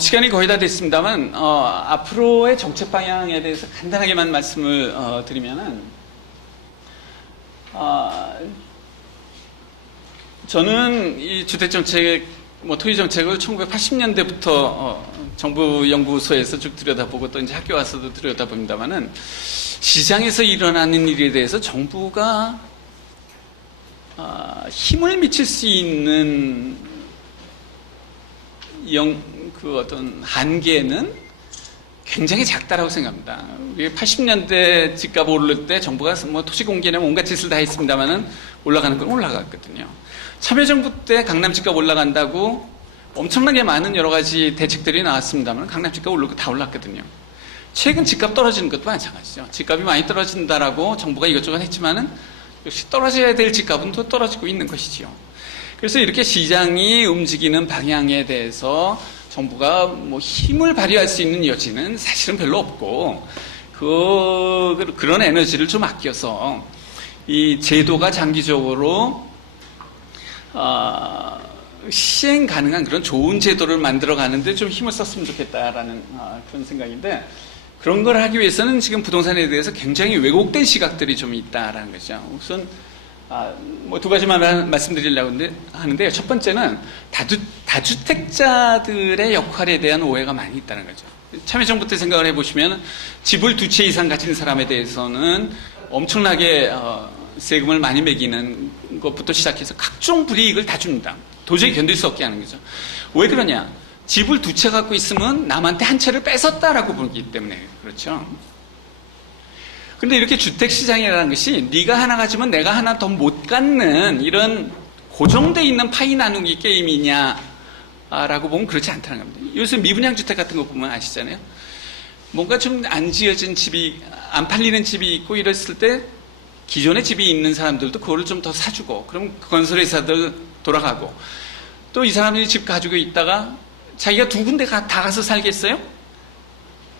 시간이 거의 다 됐습니다만, 앞으로의 정책 방향에 대해서 간단하게만 말씀을 드리면은, 저는 이 주택정책, 토지정책을 1980년대부터 정부 연구소에서 쭉 들여다보고 또 이제 학교 와서도 들여다봅니다만은, 시장에서 일어나는 일에 대해서 정부가 힘을 미칠 수 있는 어떤 한계는 굉장히 작다라고 생각합니다. 80년대 집값 오를 때 정부가 토지 공개나 온갖 짓을 다 했습니다만은 올라가는 건 올라갔거든요. 참여정부 때 강남 집값 올라간다고 엄청나게 많은 여러 가지 대책들이 나왔습니다만 강남 집값 오르고 다 올랐거든요. 최근 집값 떨어지는 것도 마찬가지죠. 집값이 많이 떨어진다라고 정부가 이것저것 했지만은 역시 떨어져야 될 집값은 또 떨어지고 있는 것이지요. 그래서 이렇게 시장이 움직이는 방향에 대해서 정부가 힘을 발휘할 수 있는 여지는 사실은 별로 없고, 그런 에너지를 좀 아껴서 이 제도가 장기적으로 시행 가능한 그런 좋은 제도를 만들어 가는데 좀 힘을 썼으면 좋겠다라는 그런 생각인데, 그런 걸 하기 위해서는 지금 부동산에 대해서 굉장히 왜곡된 시각들이 좀 있다라는 거죠. 우선 두 가지만 말씀드리려고 하는데요. 첫 번째는 다주택자들의 역할에 대한 오해가 많이 있다는 거죠. 참여정부 때 생각을 해보시면 집을 2채 이상 가진 사람에 대해서는 엄청나게 세금을 많이 매기는 것부터 시작해서 각종 불이익을 다 줍니다. 도저히 견딜 수 없게 하는 거죠. 왜 그러냐? 집을 2채 갖고 있으면 남한테 1채를 뺏었다라고 보기 때문에 그렇죠. 근데 이렇게 주택시장이라는 것이 네가 하나 가지면 내가 하나 더 못 갖는 이런 고정되어 있는 파이 나누기 게임이냐라고 보면 그렇지 않다는 겁니다. 요즘 미분양주택 같은 거 보면 아시잖아요. 뭔가 좀 안 지어진 집이, 안 팔리는 집이 있고 이랬을 때 기존에 집이 있는 사람들도 그거를 좀 더 사주고, 그럼 건설회사들 돌아가고, 또 이 사람들이 집 가지고 있다가 자기가 2군데 다 가서 살겠어요?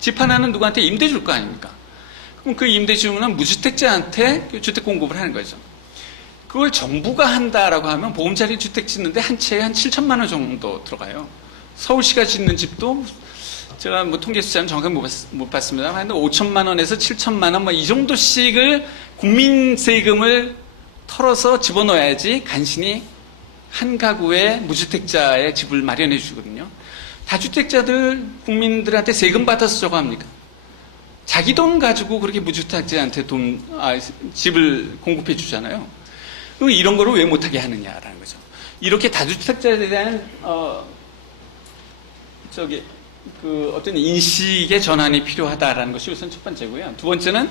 집 하나는 누구한테 임대 줄 거 아닙니까? 그럼 그 임대 주문은 무주택자한테 주택 공급을 하는 거죠. 그걸 정부가 한다라고 하면 보금자리 주택 짓는데 한 채에 한 7천만 원 정도 들어가요. 서울시가 짓는 집도 제가 통계 숫자는 정확하게 못 봤습니다만 한 5천만 원에서 7천만 원 이 정도씩을 국민 세금을 털어서 집어넣어야지 간신히 한 가구에 무주택자의 집을 마련해 주거든요. 다주택자들 국민들한테 세금 받아서 저거 합니까? 자기 돈 가지고 그렇게 무주택자한테 집을 공급해 주잖아요. 그럼 이런 거를 왜 못하게 하느냐라는 거죠. 이렇게 다주택자에 대한 어떤 인식의 전환이 필요하다라는 것이 우선 첫 번째고요. 두 번째는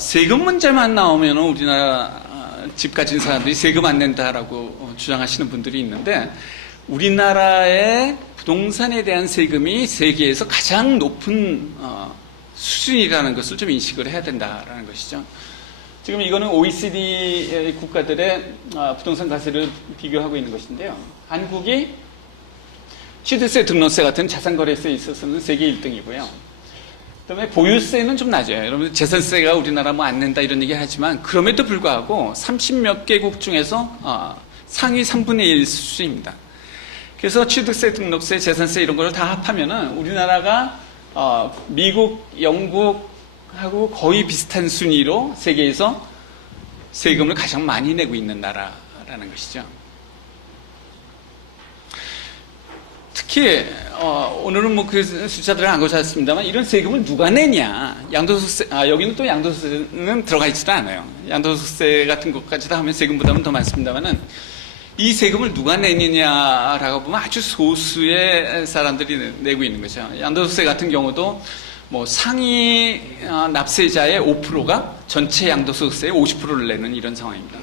세금 문제만 나오면 우리나라 집 가진 사람들이 세금 안 낸다라고 주장하시는 분들이 있는데, 우리나라의 부동산에 대한 세금이 세계에서 가장 높은 수준이라는 것을 좀 인식을 해야 된다라는 것이죠. 지금 이거는 OECD 국가들의 부동산 과세를 비교하고 있는 것인데요. 한국이 취득세, 등록세 같은 자산거래세에 있어서는 세계 1등이고요. 그다음에 보유세는 좀 낮아요. 여러분 재산세가 우리나라 안 낸다 이런 얘기 하지만 그럼에도 불구하고 30몇 개국 중에서 상위 3분의 1 수준입니다. 그래서 취득세, 등록세, 재산세 이런 걸 다 합하면은 우리나라가 미국, 영국하고 거의 비슷한 순위로 세계에서 세금을 가장 많이 내고 있는 나라라는 것이죠. 특히 오늘은 그 숫자들을 안 고쳤습니다만 이런 세금을 누가 내냐? 양도소득세, 여기는 또 양도소득세는 들어가 있지도 않아요. 양도소득세 같은 것까지 다 하면 세금 부담은 더 많습니다만은 이 세금을 누가 내느냐라고 보면 아주 소수의 사람들이 내고 있는 거죠. 양도소득세 같은 경우도 상위 납세자의 5%가 전체 양도소득세의 50%를 내는 이런 상황입니다.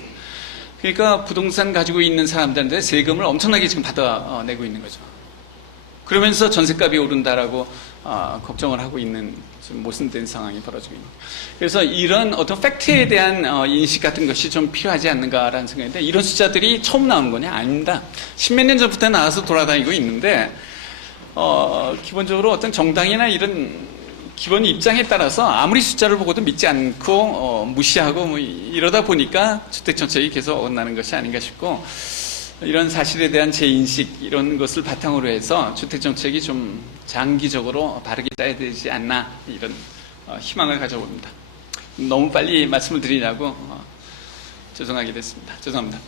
그러니까 부동산 가지고 있는 사람들한테 세금을 엄청나게 지금 받아내고 있는 거죠. 그러면서 전셋값이 오른다라고 걱정을 하고 있는 좀 모순된 상황이 벌어지고 있는 거예요. 그래서 이런 어떤 팩트에 대한 인식 같은 것이 좀 필요하지 않는가라는 생각인데, 이런 숫자들이 처음 나오는 거냐? 아닙니다. 십몇 년 전부터 나와서 돌아다니고 있는데 기본적으로 어떤 정당이나 이런 기본 입장에 따라서 아무리 숫자를 보고도 믿지 않고 무시하고 이러다 보니까 주택정책이 계속 어긋나는 것이 아닌가 싶고, 이런 사실에 대한 재인식 이런 것을 바탕으로 해서 주택정책이 좀 장기적으로 바르게 짜야 되지 않나 이런 희망을 가져봅니다. 너무 빨리 말씀을 드리냐고 죄송하게 됐습니다. 죄송합니다.